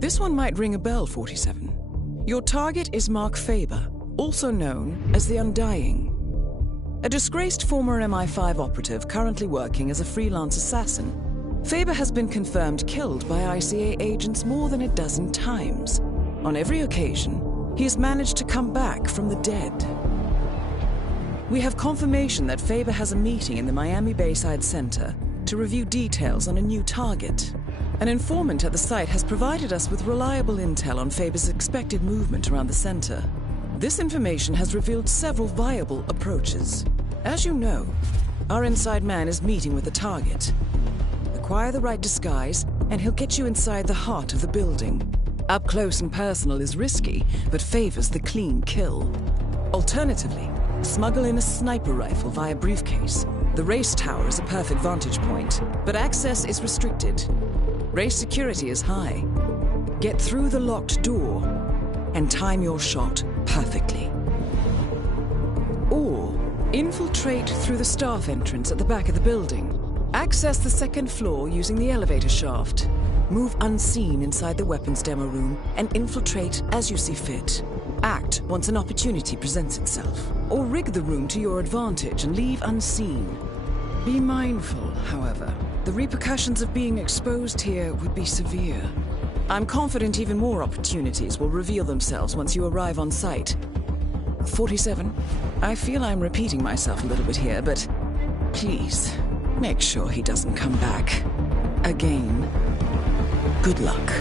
This one might ring a bell, 47. Your target is Mark Faber, also known as the Undying. A disgraced former MI5 operative currently working as a freelance assassin. Faber has been confirmed killed by ICA agents more than a dozen times. On every occasion, he has managed to come back from the dead. We have confirmation that Faber has a meeting in the Miami Bayside Center to review details on a new target. An informant at the site has provided us with reliable intel on Faber's expected movement around the center. This information has revealed several viable approaches. As you know, our inside man is meeting with the target. Acquire the right disguise, and he'll get you inside the heart of the building. Up close and personal is risky, but favors the clean kill. Alternatively, smuggle in a sniper rifle via briefcase. The race tower is a perfect vantage point, but access is restricted. Race security is high. Get through the locked door and time your shot perfectly. Or infiltrate through the staff entrance at the back of the building. Access the second floor using the elevator shaft. Move unseen inside the weapons demo room and infiltrate as you see fit. Act once an opportunity presents itself. Or rig the room to your advantage and leave unseen. Be mindful, however. The repercussions of being exposed here would be severe. I'm confident even more opportunities will reveal themselves once you arrive on site. 47. I feel I'm repeating myself a little bit here, but please, make sure he doesn't come back. Again. Good luck.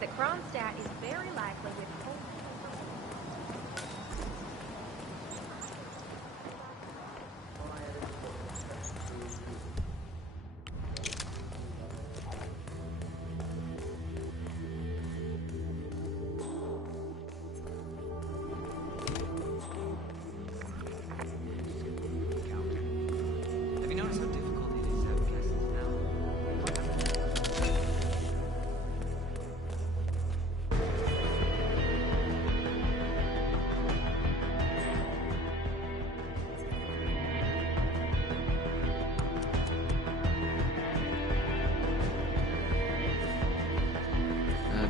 The Kronstadt is very likely with Have you noticed how difficult it is to have guests now?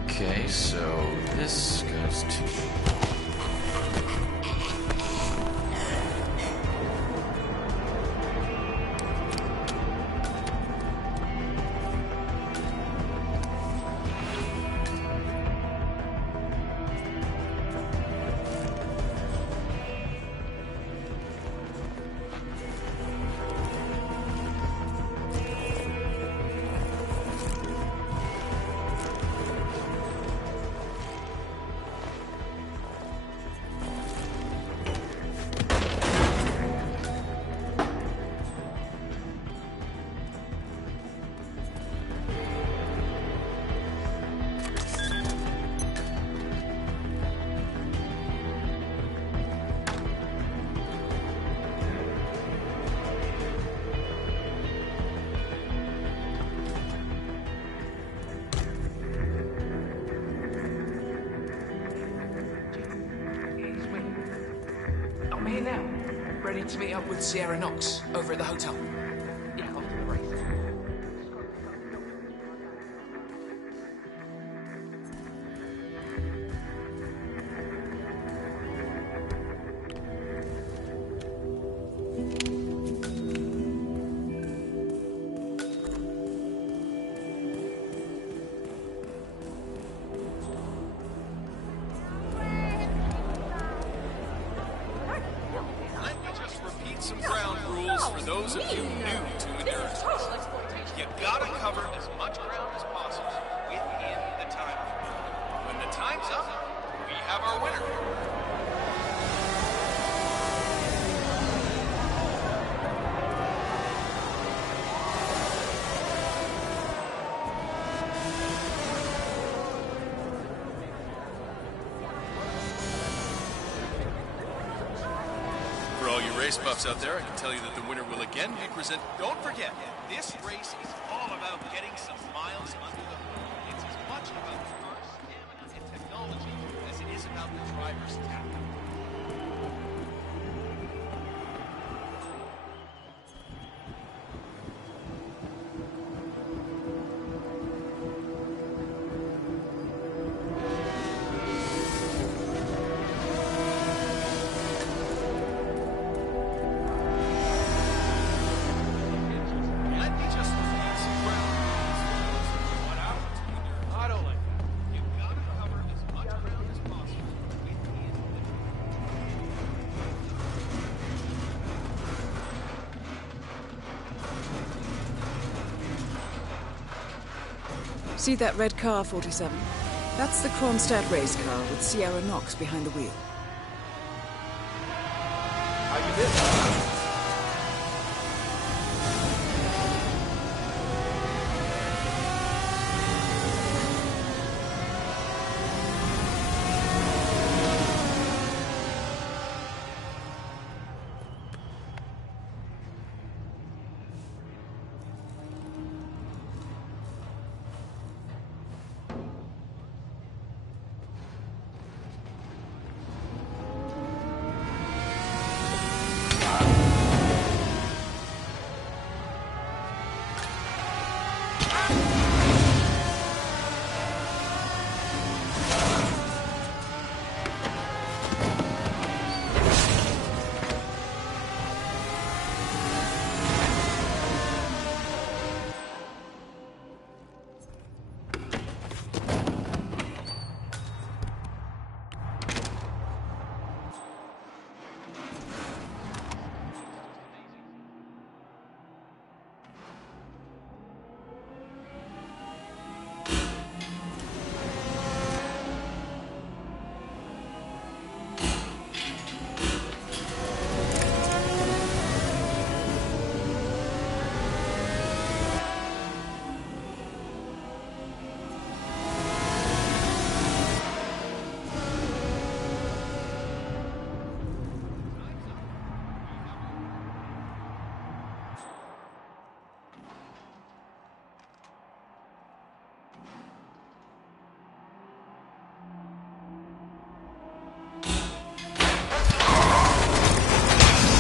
Okay, so this goes to... I'm here now, ready to meet up with Sierra Knox over at the hotel. Yeah, off to the race. Let me just repeat some ground rules for those of you new to endurance racing. You gotta cover as much ground as possible within the time frame. When the time's up, we have our winner. For all you race buffs out there, I can tell you that the winner will again be presented. Don't forget, this race is all about getting some miles under the hood. It's as much about the car's stamina and technology as it is about the driver's tactics. Let me just repeat some ground rules for those of you not out to endurance. I don't like that. You gotta cover as much ground as possible within the See that red car, 47? That's the Kronstadt race car with Sierra Knox behind the wheel. How you been?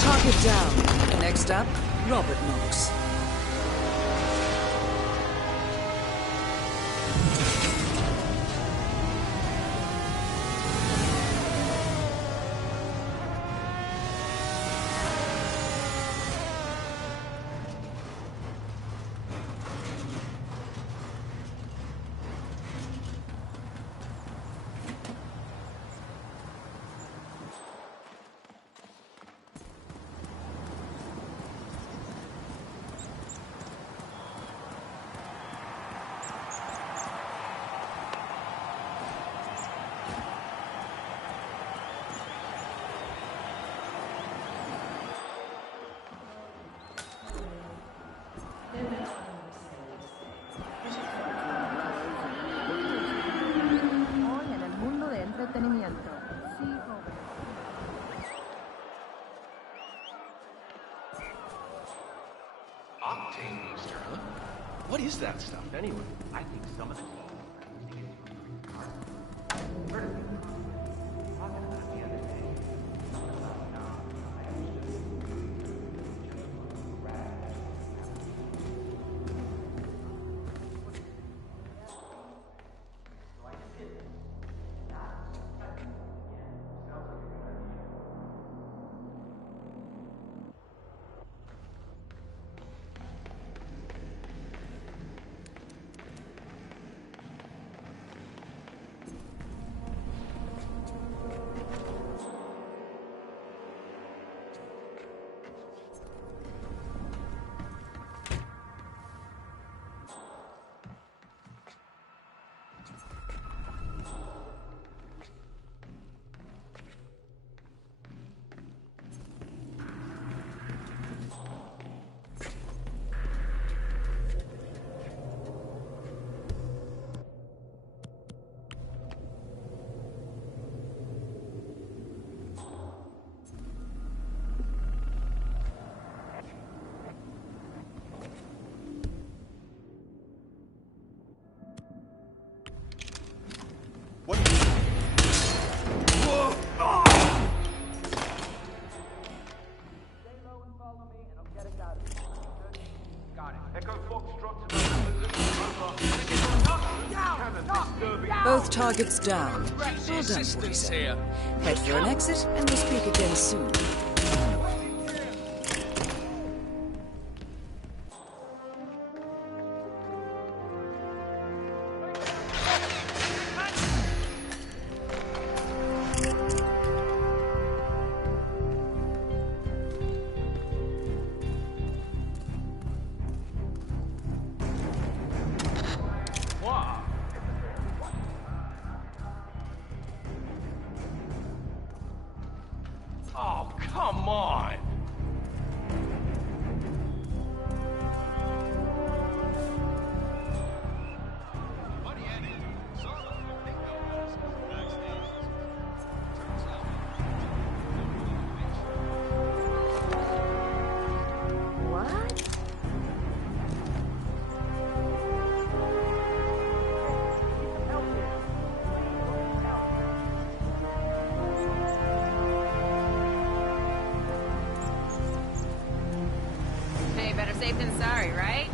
Target down. Next up, Robert Knox. Hoy en el mundo de entretenimiento. Sí, joven. Octane booster, huh? What is that stuff, anyway? I think some of the talking about the other day. Target's down. Well done, Assistance 47. here. Head for an exit, and we'll speak again soon. Oh, come on! What? Hey, better safe than sorry, right?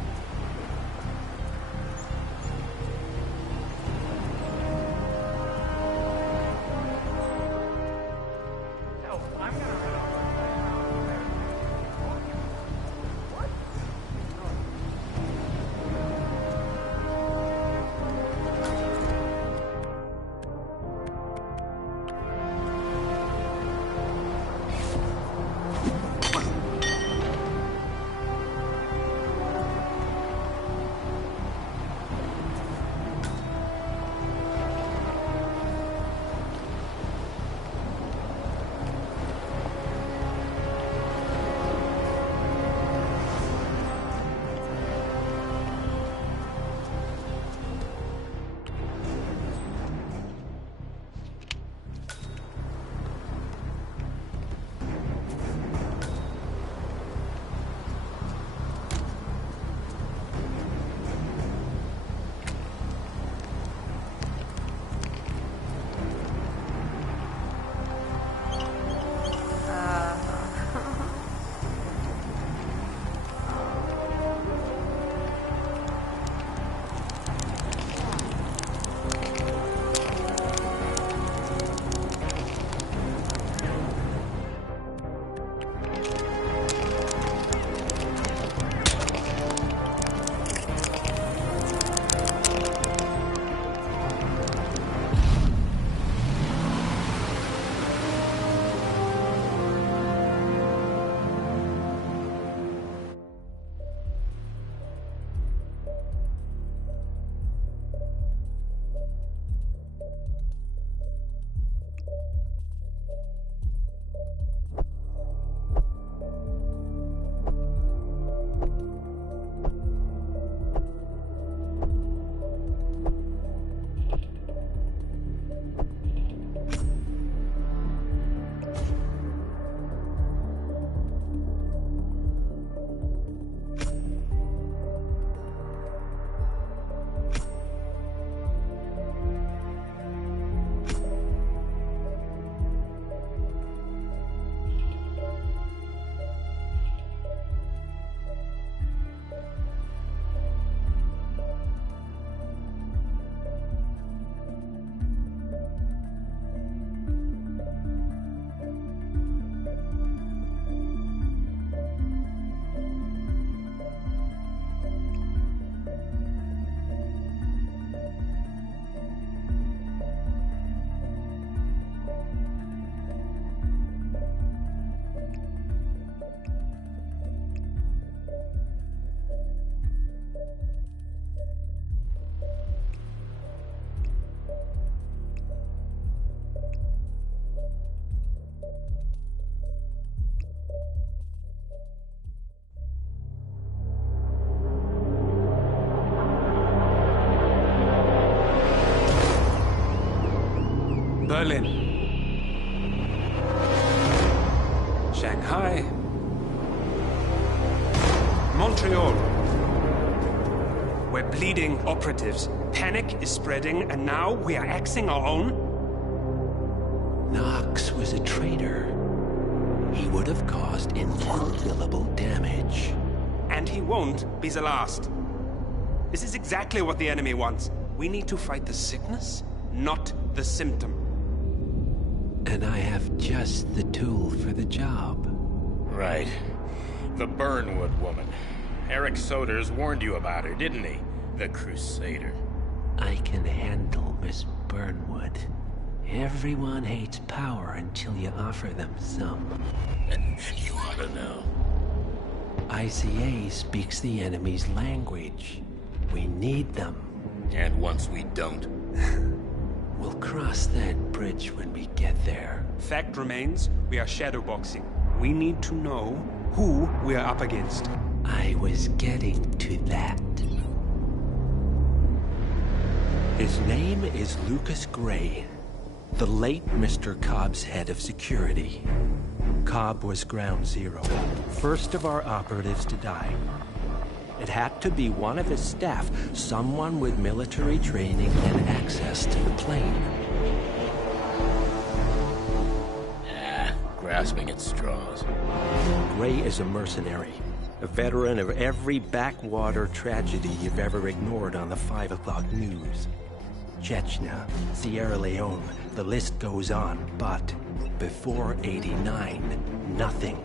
Berlin, Shanghai, Montreal. We're bleeding operatives. Panic is spreading, and now we are axing our own? Knox was a traitor. He would have caused incalculable damage. And he won't be the last. This is exactly what the enemy wants. We need to fight the sickness, not the symptom. And I have just the tool for the job. Right. The Burnwood woman. Eric Soders warned you about her, didn't he? The Crusader. I can handle Miss Burnwood. Everyone hates power until you offer them some. You ought to know. ICA speaks the enemy's language. We need them. And once we don't? We'll cross that bridge when we get there. Fact remains, we are shadowboxing. We need to know who we are up against. I was getting to that. His name is Lucas Gray, the late Mr. Cobb's head of security. Cobb was ground zero, first of our operatives to die. It had to be one of his staff, someone with military training and access to the plane. Grasping at straws. Gray is a mercenary, a veteran of every backwater tragedy you've ever ignored on the 5 o'clock news. Chechnya, Sierra Leone, the list goes on, but before '89, nothing.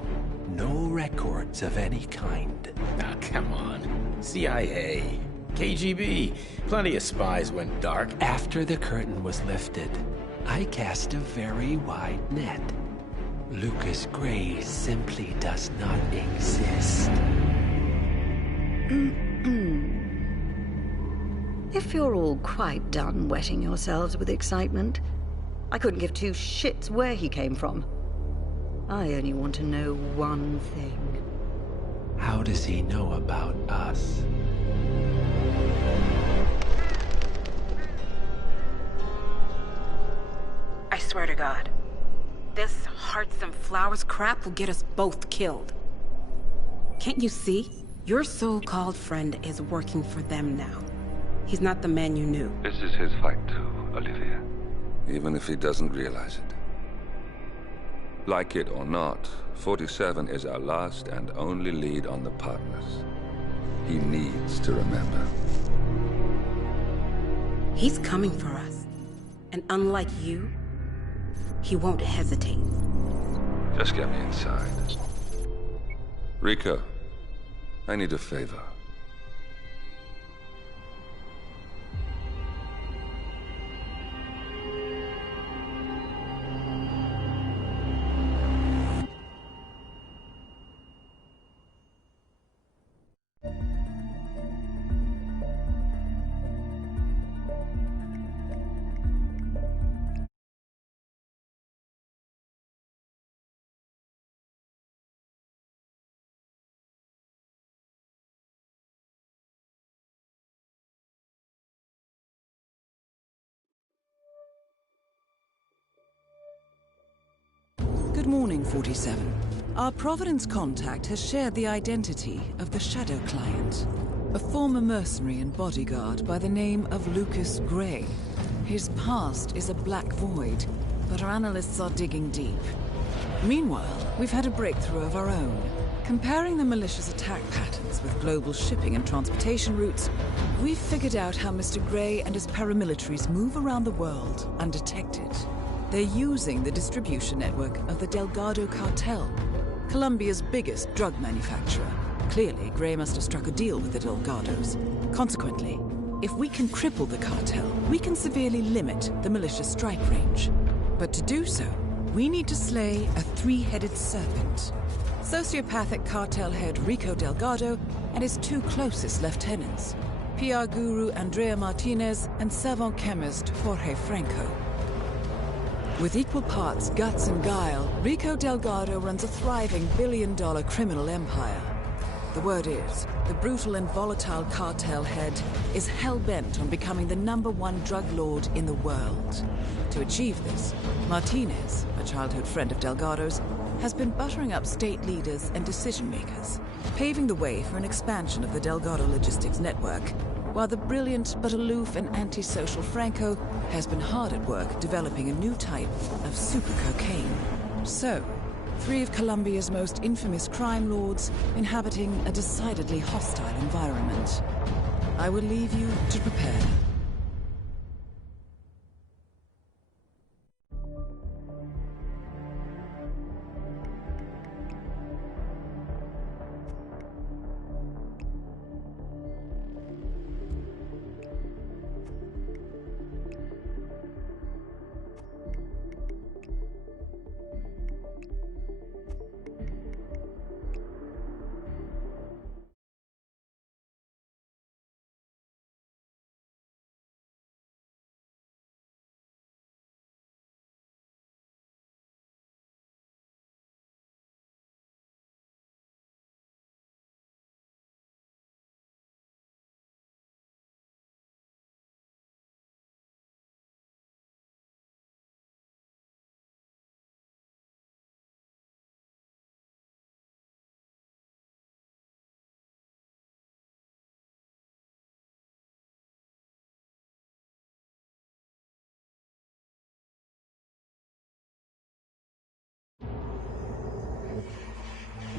No records of any kind. Ah, come on. CIA, KGB, plenty of spies went dark. After the curtain was lifted, I cast a very wide net. Lucas Gray simply does not exist. If you're all quite done wetting yourselves with excitement, I couldn't give two shits where he came from. I only want to know one thing. How does he know about us? I swear to God, this hearts and flowers crap will get us both killed. Can't you see? Your so-called friend is working for them now. He's not the man you knew. This is his fight too, Olivia. Even if he doesn't realize it. Like it or not, 47 is our last and only lead on the partners. He needs to remember. He's coming for us. And unlike you, he won't hesitate. Just get me inside. Rico, I need a favor. Good morning, 47. Our Providence contact has shared the identity of the Shadow Client, a former mercenary and bodyguard by the name of Lucas Gray. His past is a black void, but our analysts are digging deep. Meanwhile, we've had a breakthrough of our own. Comparing the malicious attack patterns with global shipping and transportation routes, we've figured out how Mr. Gray and his paramilitaries move around the world undetected. They're using the distribution network of the Delgado cartel, Colombia's biggest drug manufacturer. Clearly, Gray must have struck a deal with the Delgados. Consequently, if we can cripple the cartel, we can severely limit the malicious strike range. But to do so, we need to slay a three-headed serpent. Sociopathic cartel head Rico Delgado and his two closest lieutenants, PR guru Andrea Martinez and savant chemist Jorge Franco. With equal parts guts and guile, Rico Delgado runs a thriving billion-dollar criminal empire. The word is, the brutal and volatile cartel head is hell-bent on becoming the #1 drug lord in the world. To achieve this, Martinez, a childhood friend of Delgado's, has been buttering up state leaders and decision-makers, paving the way for an expansion of the Delgado logistics network, while the brilliant but aloof and antisocial Franco has been hard at work developing a new type of super cocaine. So, three of Colombia's most infamous crime lords inhabiting a decidedly hostile environment. I will leave you to prepare.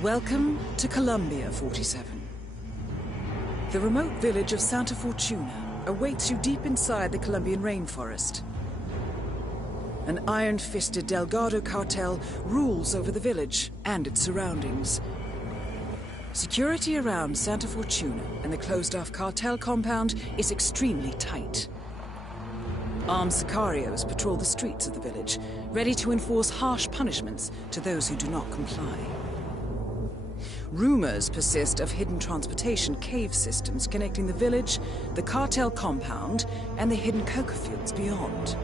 Welcome to Columbia, 47. The remote village of Santa Fortuna awaits you deep inside the Colombian rainforest. An iron-fisted Delgado cartel rules over the village and its surroundings. Security around Santa Fortuna and the closed-off cartel compound is extremely tight. Armed sicarios patrol the streets of the village, ready to enforce harsh punishments to those who do not comply. Rumors persist of hidden transportation cave systems connecting the village, the cartel compound, and the hidden coca fields beyond.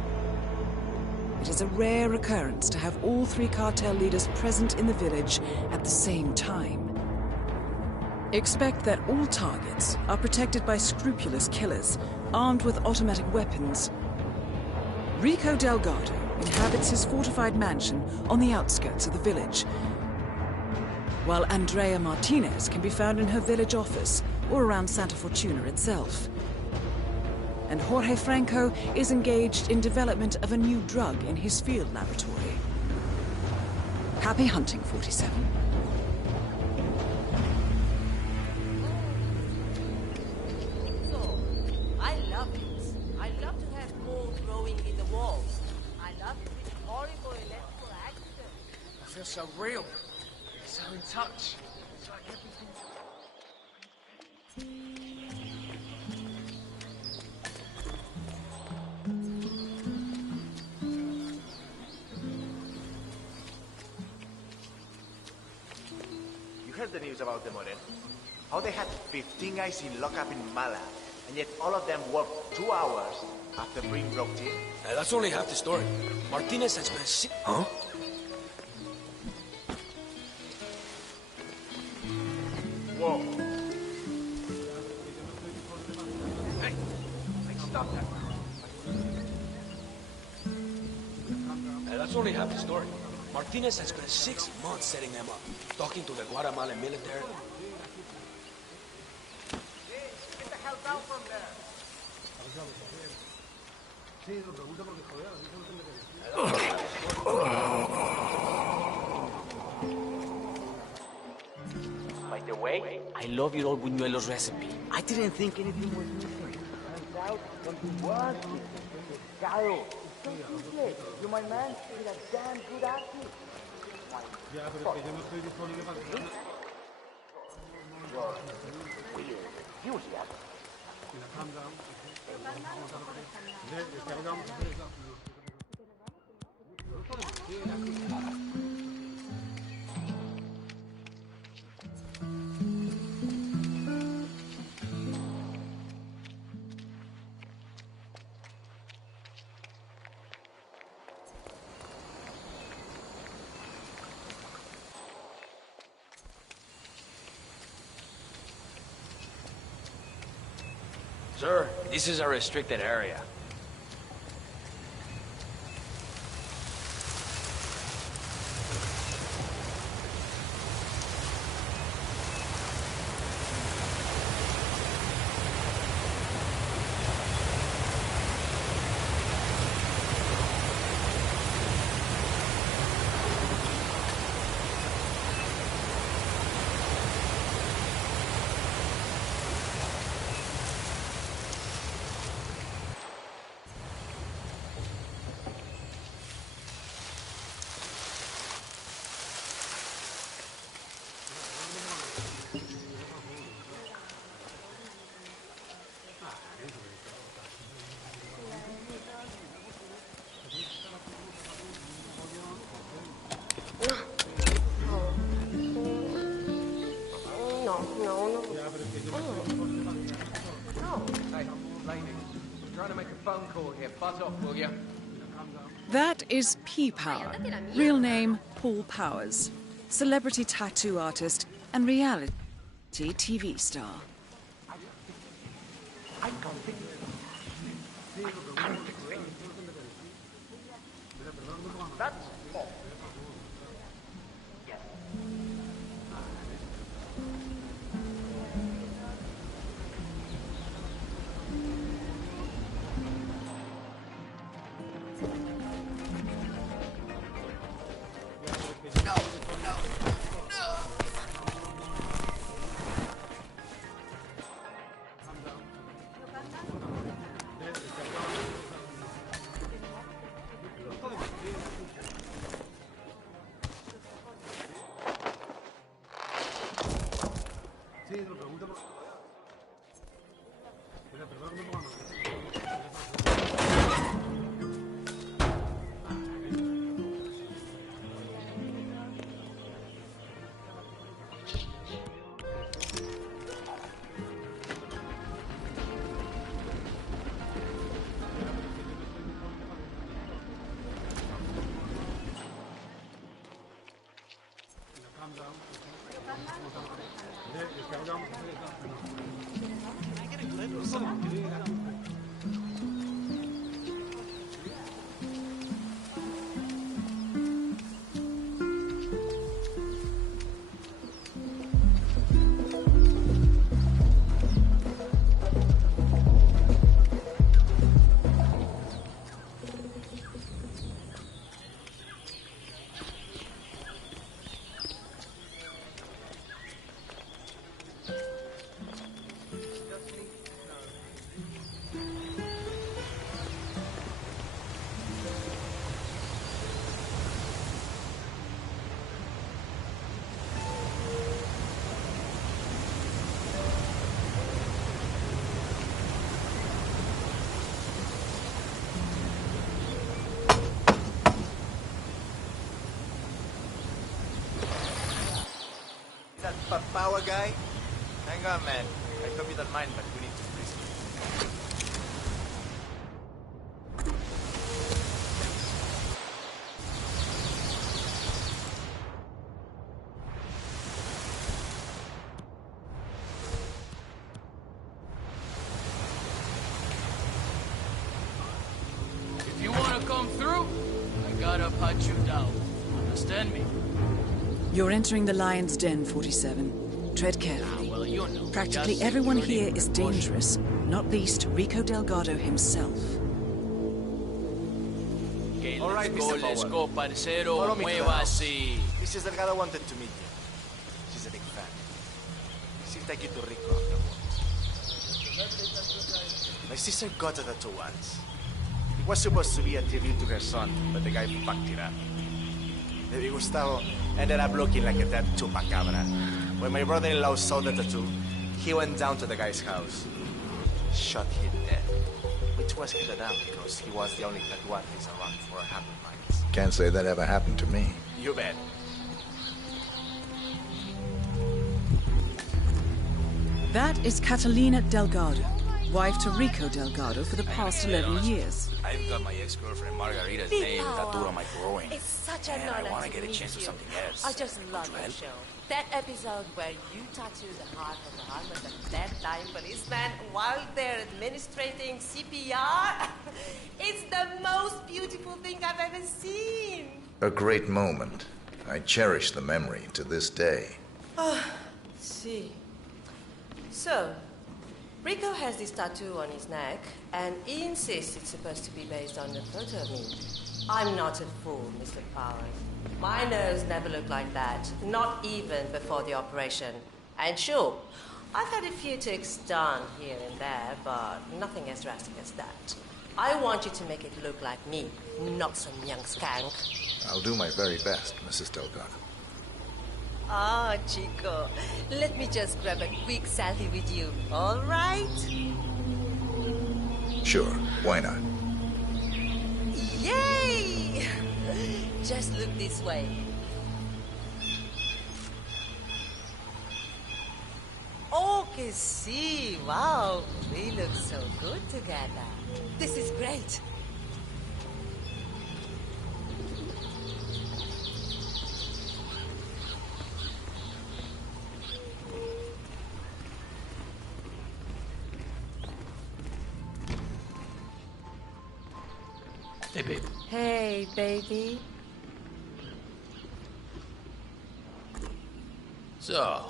It is a rare occurrence to have all three cartel leaders present in the village at the same time. Expect that all targets are protected by scrupulous killers, armed with automatic weapons. Rico Delgado inhabits his fortified mansion on the outskirts of the village, while Andrea Martinez can be found in her village office or around Santa Fortuna itself. And Jorge Franco is engaged in development of a new drug in his field laboratory. Happy hunting, 47. So, I love it. I love to have mold growing in the walls. I love it with horrible electrical accidents. I feel so real. So in touch. It's like You heard the news about the Moreno? How they had 15 guys in lockup in Mala, and yet all of them worked 2 hours after Breen broke in? that's only half the story. Martinez has been sick. Huh? Whoa. Hey, stop that. That's only half the story. Martinez has spent 6 months setting them up, talking to the Guatemalan military. Get the hell down from there. By the way, I love your old buñuelos recipe. I didn't think anything was missing. Turns out something was missing. Pescado. It's so simple. You're my man. You're a damn good actor. Weird enthusiasm. Sir, this is a restricted area. That is P-Power, real name Paul Powers, celebrity tattoo artist and reality TV star. I can't fix it. I can't fix it. That's all. Yes. That power guy? Hang on, man. I hope you don't mind, but we need to freeze him. If you want to come through, I gotta pat you down. Understand me? You're entering the Lion's Den, 47. Tread carefully. Well, you know. Practically everyone here is dangerous, not least Rico Delgado himself. Okay, All right, Mr. let's Powell. go, parcero. Follow me to the house. Muévase. Mrs. Delgado wanted to meet you. She's a big fan. She'll take you to Rico afterwards. My sister got a tattoo once. It was supposed to be a tribute to her son, but the guy fucked it up. Baby Gustavo ended up looking like a dead chupacabra. When my brother-in-law saw the tattoo, he went down to the guy's house. Shot him dead. Which was kinda dumb because he was the only tattoo artist around for a hundred miles. Can't say that ever happened to me. You bet. That is Catalina Delgado, wife to Rico Delgado for the past 11 years. I've got my ex-girlfriend Margarita's Big name power. tattooed on my groin. It's such an And I honor want to to get a meet chance to you. something else. I just love you the help? show. That episode where you tattooed the heart of the harmless and dead dying policeman while they're administrating CPR. It's the most beautiful thing I've ever seen. A great moment. I cherish the memory to this day. See. So, Rico has this tattoo on his neck, and he insists it's supposed to be based on a photo of me. I'm not a fool, Mr. Powers. My nose never looked like that, not even before the operation. And sure, I've had a few ticks done here and there, but nothing as drastic as that. I want you to make it look like me, not some young skank. I'll do my very best, Mrs. Delgado. Ah, Chico, let me just grab a quick selfie with you, all right? Sure, why not? Yay! Just look this way. Oh, que sí, wow, we look so good together. This is great. Hey, babe. Hey, baby. So,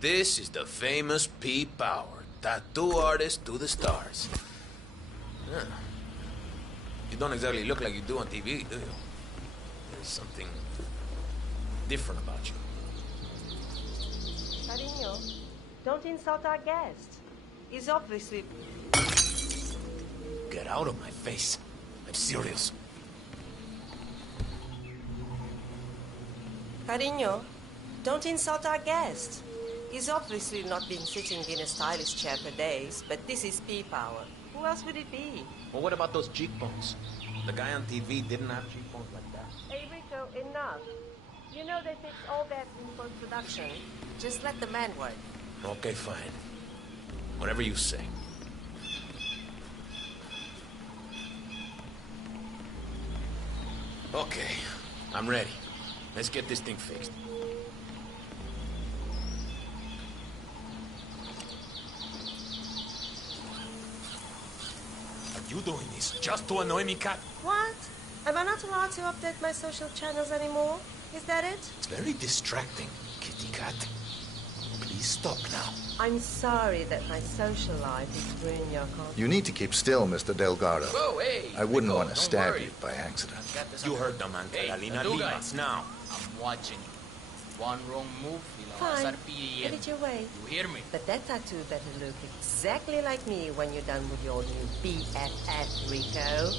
this is the famous Pete Power, tattoo artist to the stars. Huh. You don't exactly look like you do on TV, do you? There's something different about you. Cariño, don't insult our guest. He's obviously... Get out of my face. I'm serious. Cariño, don't insult our guest. He's obviously not been sitting in a stylish chair for days, but this is P-Power. Who else would it be? Well, what about those cheekbones? The guy on TV didn't have cheekbones like that. Hey, Rico, enough. You know they fix all that in post-production. Just let the man work. Okay, fine. Whatever you say. Okay, I'm ready. Let's get this thing fixed. Are you doing this just to annoy me, Cat? What? Am I not allowed to update my social channels anymore? Is that it? It's very distracting, kitty cat. Please stop now. I'm sorry that my social life is ruining your content. You need to keep still, Mr. Delgado. Whoa, hey! I wouldn't Rico, want to don't stab worry. you by accident. You heard the man, Hey, Catalina. the two Leave guys. us now. I'm watching. One wrong move, y la vas a Fine. estar pillando. Get it your way. You hear me? But that tattoo better look exactly like me when you're done with your new BFF, Rico.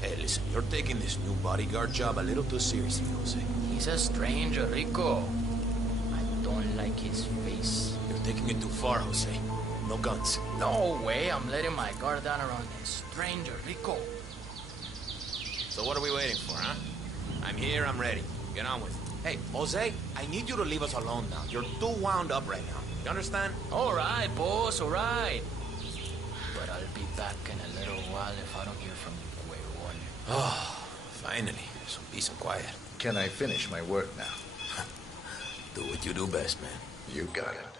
Hey, listen, you're taking this new bodyguard job a little too seriously, Jose. He's a stranger, Rico. I don't like his face. You're taking it too far, Jose. No guns. No way, I'm letting my guard down around a stranger, Rico. So what are we waiting for, huh? I'm here, I'm ready. Get on with it. Hey, Jose, I need you to leave us alone now. You're too wound up right now. You understand? All right, boss, all right. But I'll be back in a little while if I don't hear from you, Huevon. Oh, finally. Some peace and quiet. Can I finish my work now? Do what you do best, man. You got it.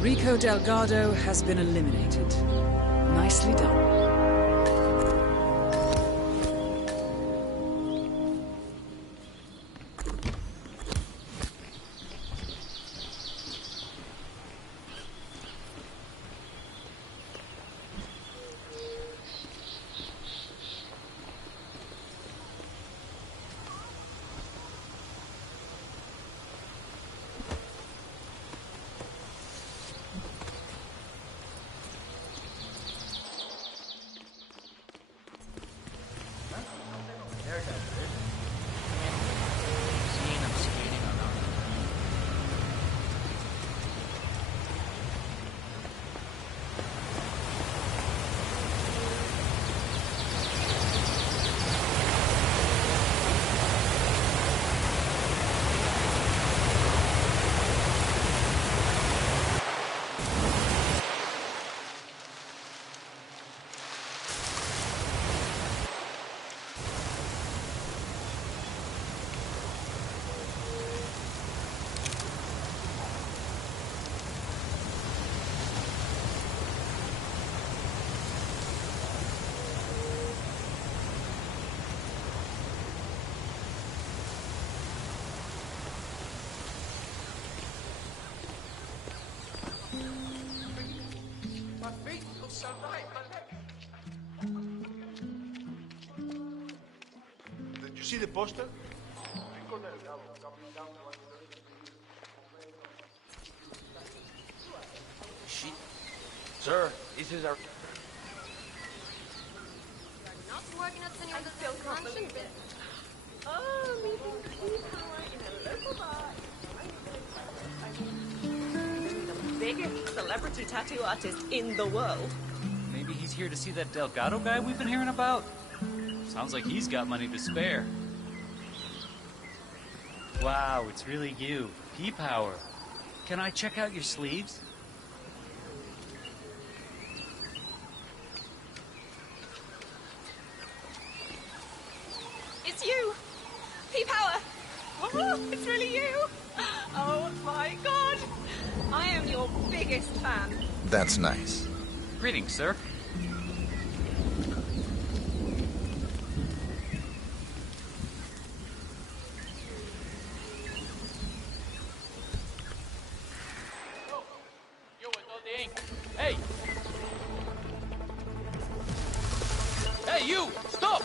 Rico Delgado has been eliminated. Nicely done. Did you see the poster? Sir, this is our... Not working at any of the still can't believe it. Oh, meeting P-Power in a local bar. The biggest celebrity tattoo artist in the world. Maybe he's here to see that Delgado guy we've been hearing about? Sounds like he's got money to spare. Wow, it's really you, P-Power. Can I check out your sleeves? It's you! P-Power! Oh, it's really you! Oh my god! I am your biggest fan. That's nice. Greetings, sir. Hey! Hey, you! Stop!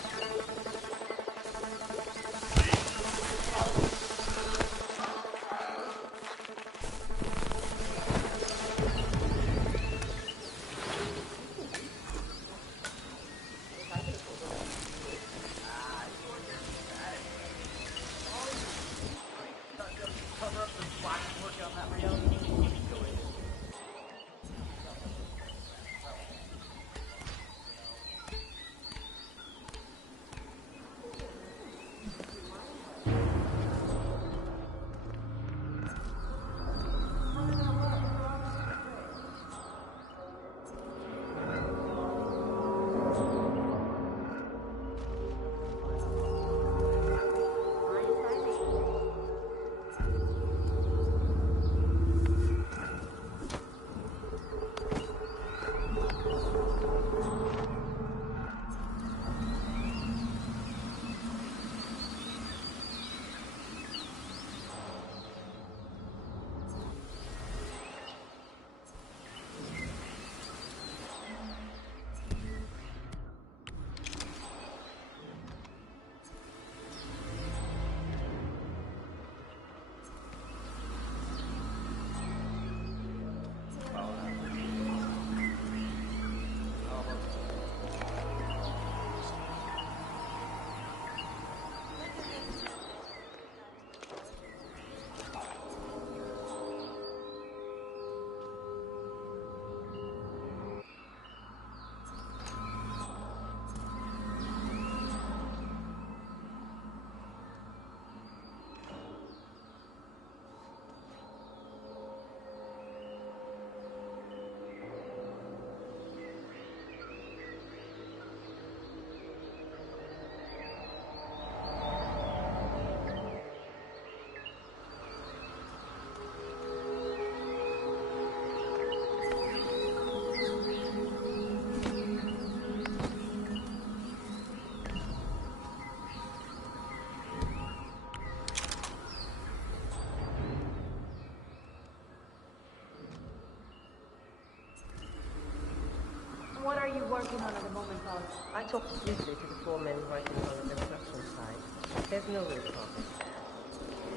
What are you working on at the moment, Paul? I talked briefly to the foremen working on the construction site. There's no real progress.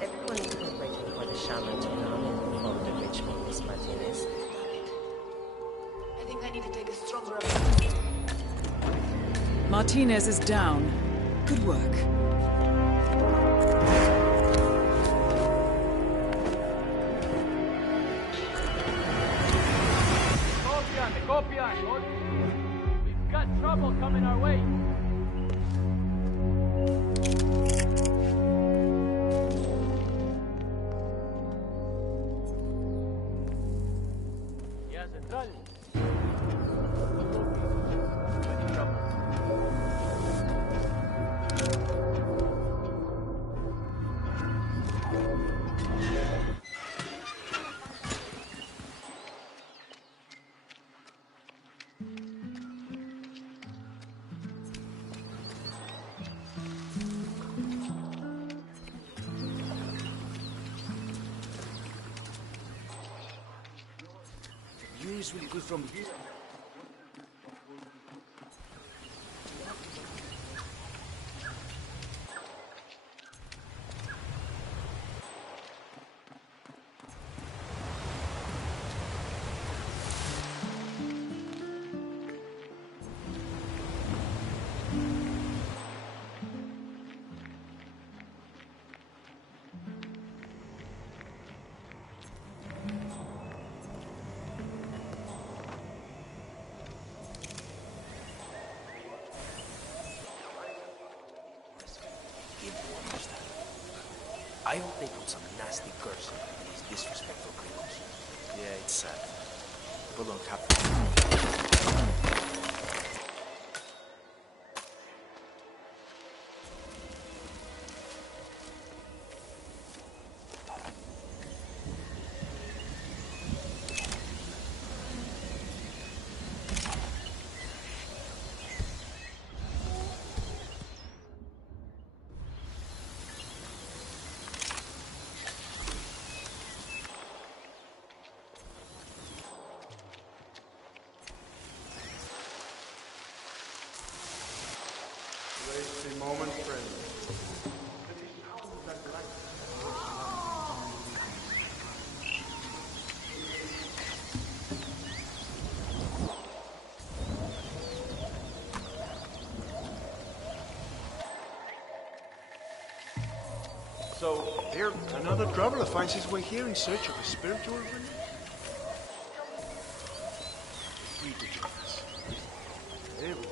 Everyone is still waiting for the shaman to come and perform the ritual, Miss Martinez. I think I need to take a stronger approach. Martinez is down. Good work. We've got trouble coming our way. Yeah, Central. Any trouble? The view is really good from here. I hope they put some nasty curse on these disrespectful criminals. Yeah, it's sad. People don't have Wait a moment, friend. So, here, another traveler finds his way here in search of a spiritual relief. Free to join us. There we go.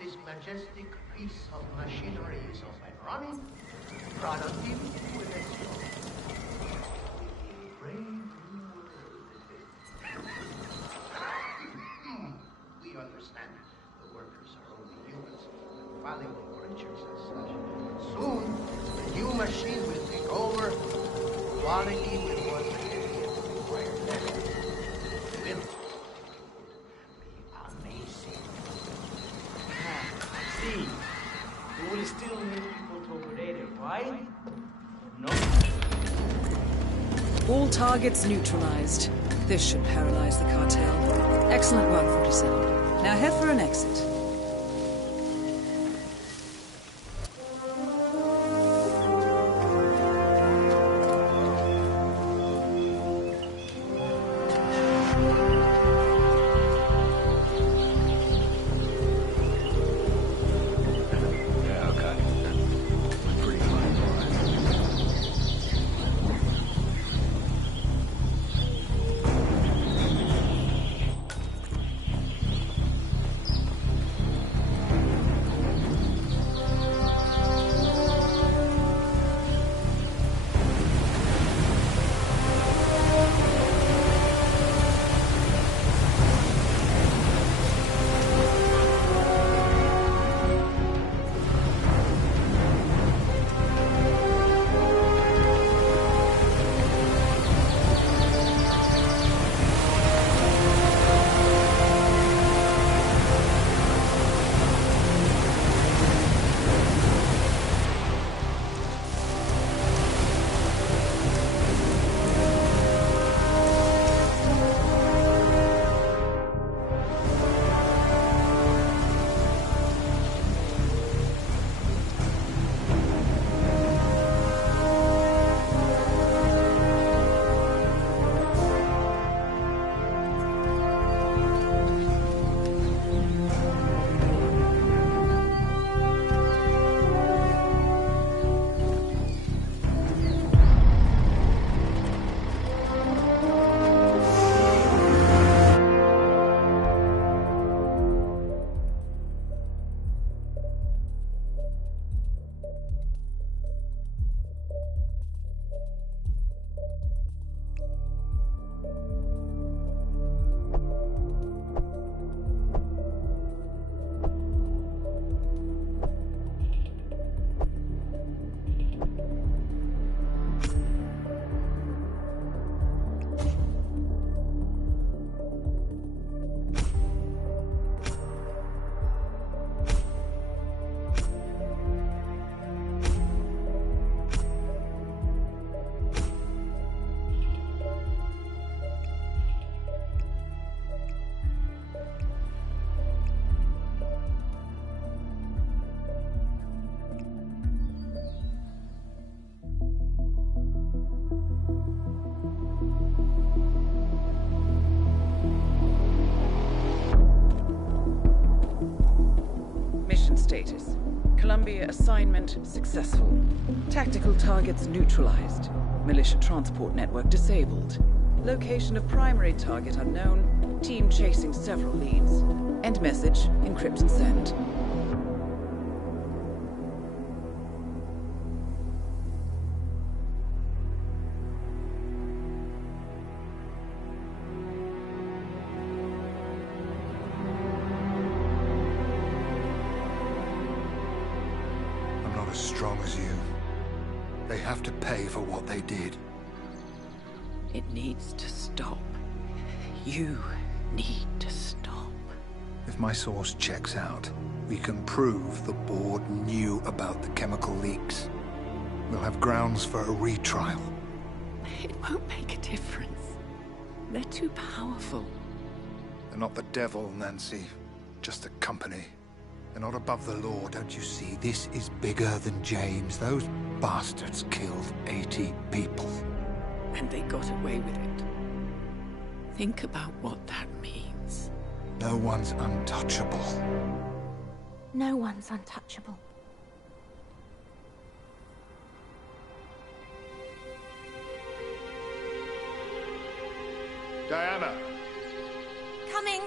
this majestic piece of machinery is up and running, productivity will explode. We understand the workers are only humans, but valuable creatures as such. Soon, the new machine will take over. Quality will once again be at the required level. It will be amazing. I see. You will still need people to operate it, right? No? All targets neutralized. This should paralyze the cartel. Excellent work, 47. Now head for an exit. Status. Columbia assignment successful. Tactical targets neutralized. Militia transport network disabled. Location of primary target unknown. Team chasing several leads. End message, encrypt and send. As strong as you. They have to pay for what they did. It needs to stop. You need to stop. If my source checks out, we can prove the board knew about the chemical leaks. We'll have grounds for a retrial. It won't make a difference. They're too powerful. They're not the devil, Nancy. Just a company. They're not above the law, don't you see? This is bigger than James. Those bastards killed 80 people. And they got away with it. Think about what that means. No one's untouchable. No one's untouchable. Diana! Coming!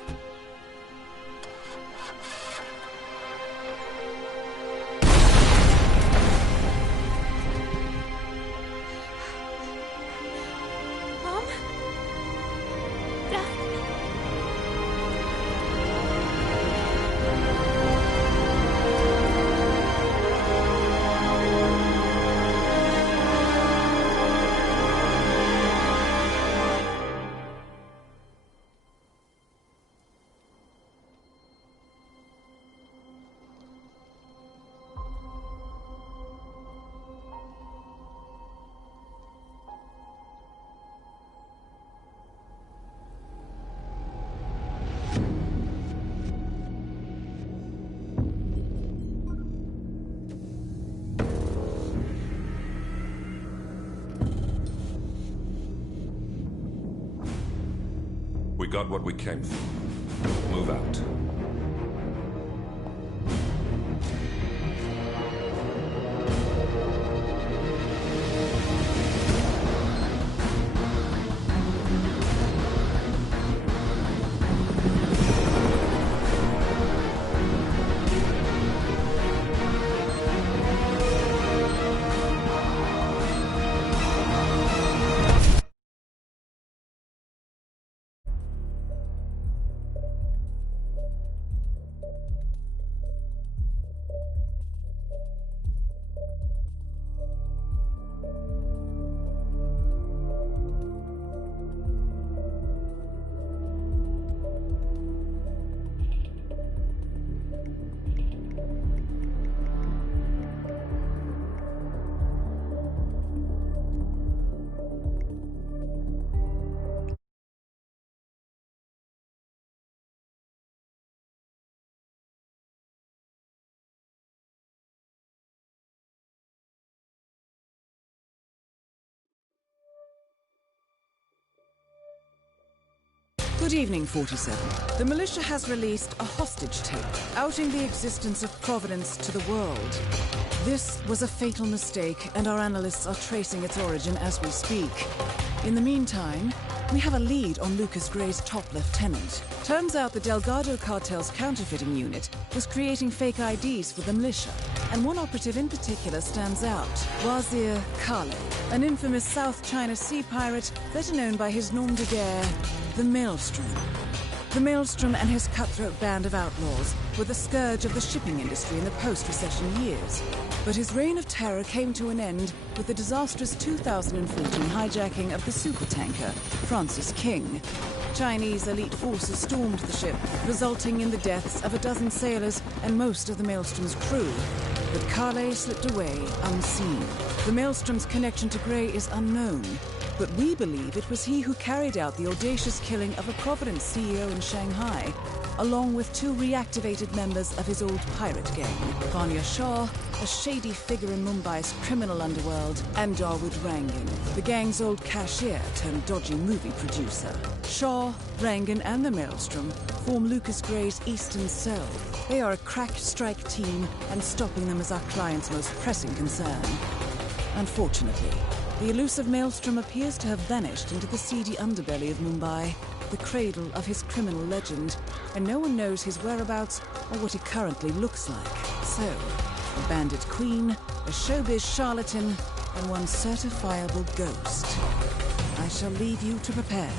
got what we came for. Move out. Good evening, 47. The militia has released a hostage tape, outing the existence of Providence to the world. This was a fatal mistake, and our analysts are tracing its origin as we speak. In the meantime, we have a lead on Lucas Gray's top lieutenant. Turns out the Delgado cartel's counterfeiting unit was creating fake IDs for the militia, and one operative in particular stands out, Wazir Kale, an infamous South China Sea pirate better known by his nom de guerre, the Maelstrom. The Maelstrom and his cutthroat band of outlaws were the scourge of the shipping industry in the post-recession years. But his reign of terror came to an end with the disastrous 2014 hijacking of the supertanker Francis King. Chinese elite forces stormed the ship, resulting in the deaths of a dozen sailors and most of the Maelstrom's crew. But Kale slipped away unseen. The Maelstrom's connection to Gray is unknown, but we believe it was he who carried out the audacious killing of a Providence CEO in Shanghai, along with two reactivated members of his old pirate gang, Vanya Shah, a shady figure in Mumbai's criminal underworld, and Dawood Rangan, the gang's old cashier turned dodgy movie producer. Shah, Rangan, and the Maelstrom form Lucas Gray's Eastern Cell. They are a crack strike team, and stopping them is our client's most pressing concern. Unfortunately, the elusive Maelstrom appears to have vanished into the seedy underbelly of Mumbai, the cradle of his criminal legend, and no one knows his whereabouts or what he currently looks like. So, a bandit queen, a showbiz charlatan, and one certifiable ghost. I shall leave you to prepare.